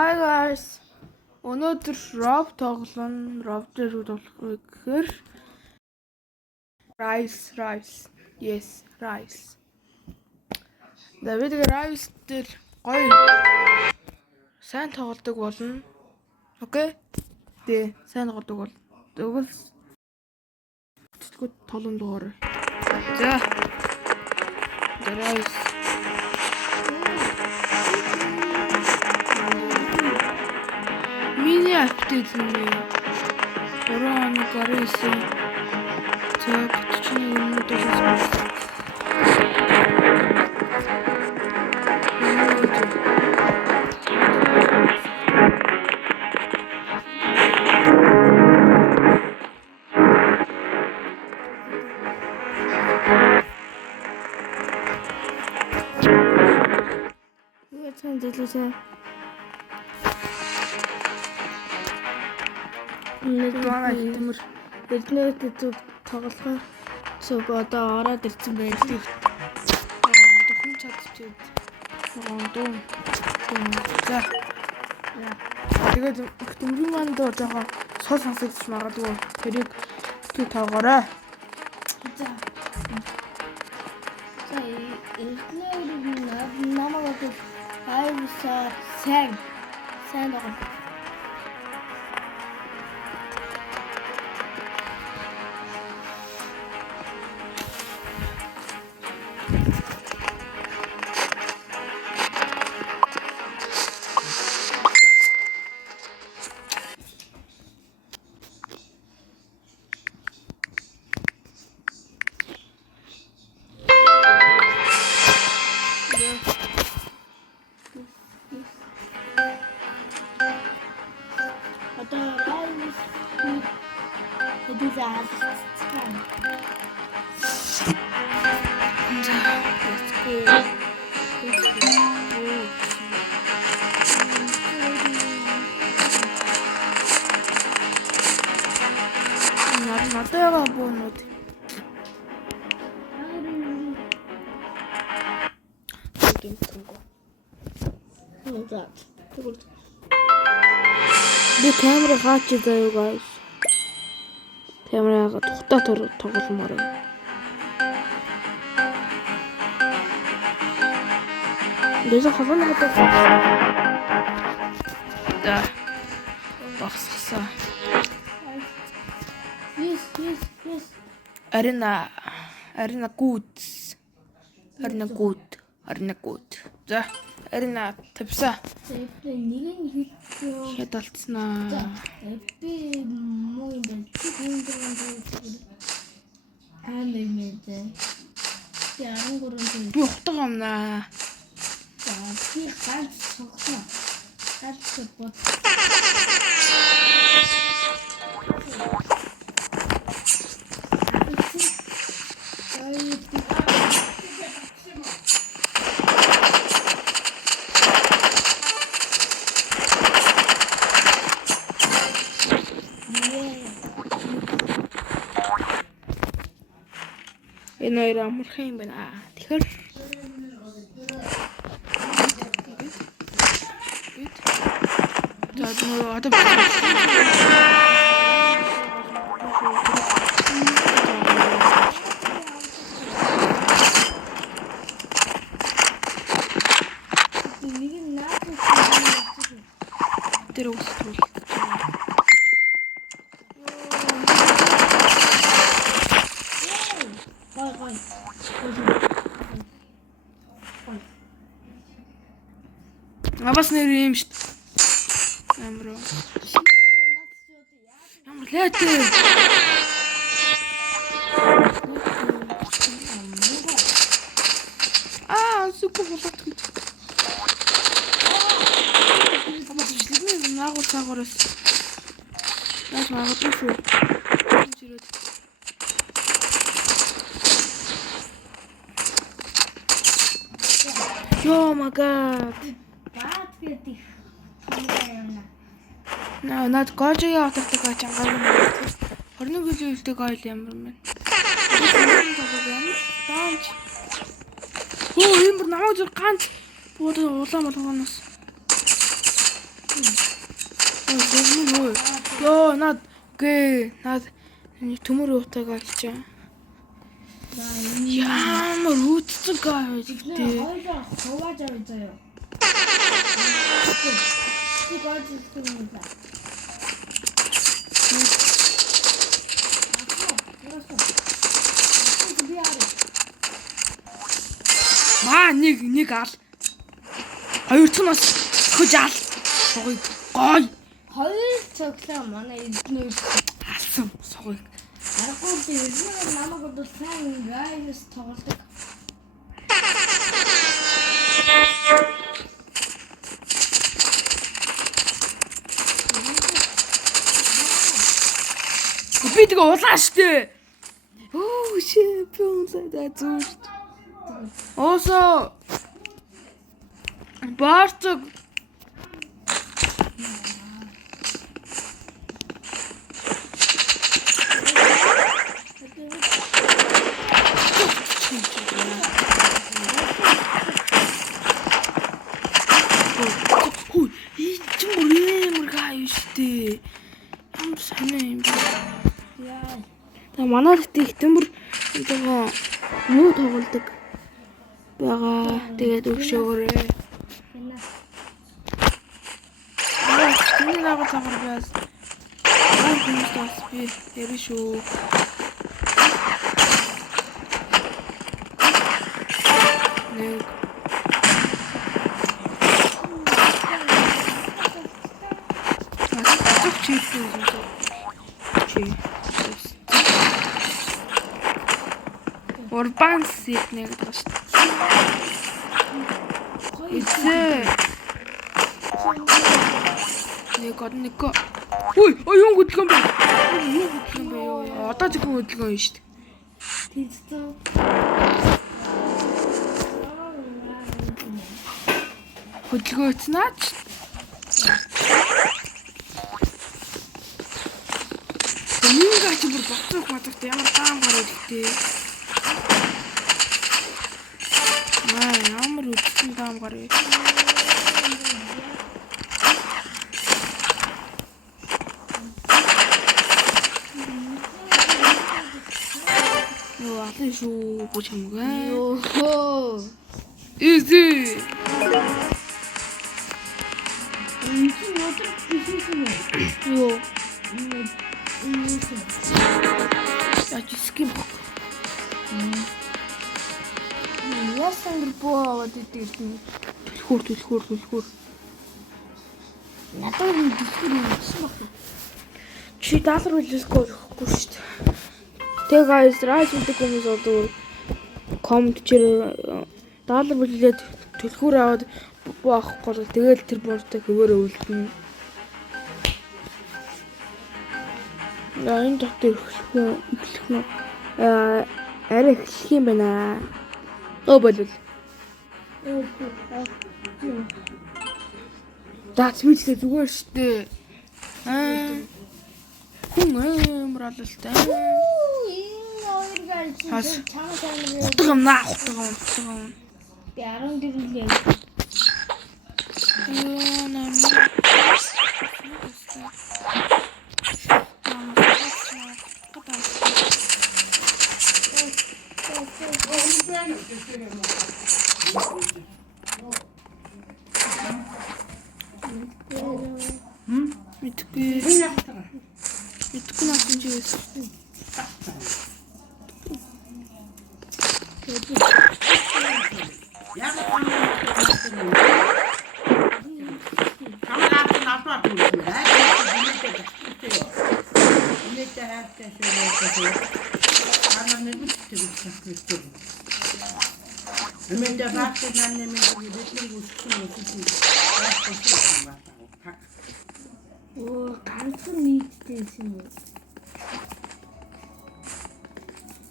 Hi guys. Өнөөдөр Rob тоглоно. Rob дээр юу тоглох вэ гэхээр Rice. Yes, Rice. Давид Rice дээр гоё сайн тоглодог болно. Окей? Тэ, сайн тоглодог бол. Тэгвэл тэтгэл тоглоом дугаар. За. Rice. Миний апдейт нэ 3 оны гарын 9 цаг 41 минутаас Эрдэнэт зүг тоглохоор цог одоо ороод ирсэн байлгүй. Хүн чадчихээд дуу. За. Тэгээд дөнгөж маань доо жоохон сул сонсогдож магадгүй. Тэрийг тоогоорой. За. Эрдэнэт намайг хайвсаа сайн байгаа. Надад бонод. Би камера хаач заяа guys. Камерага тухтаа тогломоор байна. Дэжа хавна гэдэг. Да. Багсгасан. Yes. Арина good. За, арина тавьсан. Нэг нь хэд алдснаа. би муу юм байна. Би ухтаг амнаа. За, би ганц сонгоно. Ганц бод. Энэ хоёр амархан юм байна. Тэгэхээр одоо тэр үстэл Абас нэр юм шүү дээ. Амро. Ямар лээтэй. Супер болоод. Наагур цаагураас. Яаж магадгүй шүү. Oh my god. Наад гожигийн отогтой чангаар юм. 21 жилдээ гойл ямар юм бэ? Таанч. Оо, юм бүр намайг зүр ганц буудаа улаан болгоноос. Ёо, над төмөр утаг ачаа. Ямар үтцэг аа тий. хоёлоо хувааж авъя заяа. Чи гол хэлсэн юм байна. Маа нэг ал. Хоёр дахь нь бас хож ал. Согой гой. Хоёр цоглоо манай эднэр Алсан согой. аргагүй би эднэр намайг бол сайн гайс тоглодог. Би тэгээ улаан штэ. Оо шипэн сайда зүрт. Осо Бартог Та манай их төмөр тэгээ юу тоглодог байгаа. Тэгээд өгшөөгөөрэй. Тэний нагуу цагаар бас хүмүүс бас би ярина шүү. Нэг Урбан сэтнэг гэдэг шүү дээ. Эцээ. Нэг. Ой, юу хөдөлгөөн бэ? Одоо зөвхөн хөдөлгөөн шүү дээ. Тэцтэй. Хөдөлгөөн өцнаач. Энийг ч бүр боцох мадагт ямар даам гараад ихтэй. Ямар үдсэн даам гараа. Юу аль шүү гүч юмгаа. Йоо. Easy. Энд нь өдөр бишсэн юм. Юу. Энд. Яач ским. Яасан гэрпоо өдөртөө. Түлхүүр. Надад нь дэлгэр юмсан баг. Чи $1 билээсгүй өгөхгүй шүү дээ. Тэгээ guys, райз үүдэг хүмүүс одоо комент чир $1 билээд түлхүүр аваад баахгүй тэгэл тэр бонустай хөвөөрөө үлдэнэ. Энэ дотор эхлэх нь арай эхлэх юм байна. Болвол. Дацмичлээ зүгээр штэ. Хүн амар алалтай. Утга юм. Би 14 лээ. Мэдгүй насан чи байсан. Оо, ганцхан нийтдээсэн юм.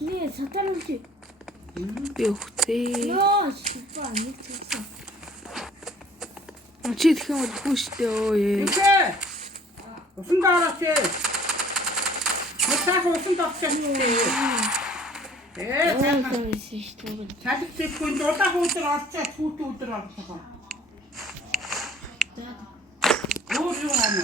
Nee, сатан үгүй. Би өгцээ. Йоо, шипа нэг цэцэн. Чи тэгэх юм бол үгүй штэ өө. Усан даараач. Мөсөх усан давчаа. Сайн байсан шүү дээ. Цалиг зэхгүй дулаах өдөр олцоо түүт өдөр олцоо. Өөр юу хана?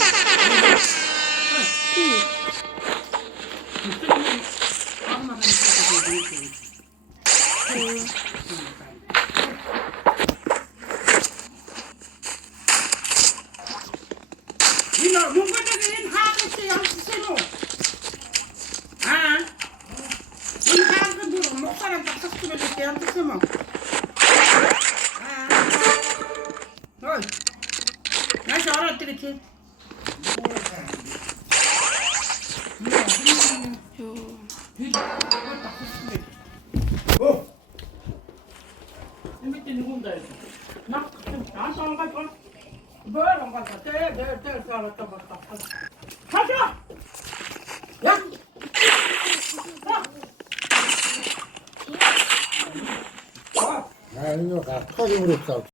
이렇게. 밑에 누군가 이거. 나한테 안 가져. 뭐안 가져. 내 살았다 봤다. 가져. 야. 아니요, 가 터짐으로 싸우.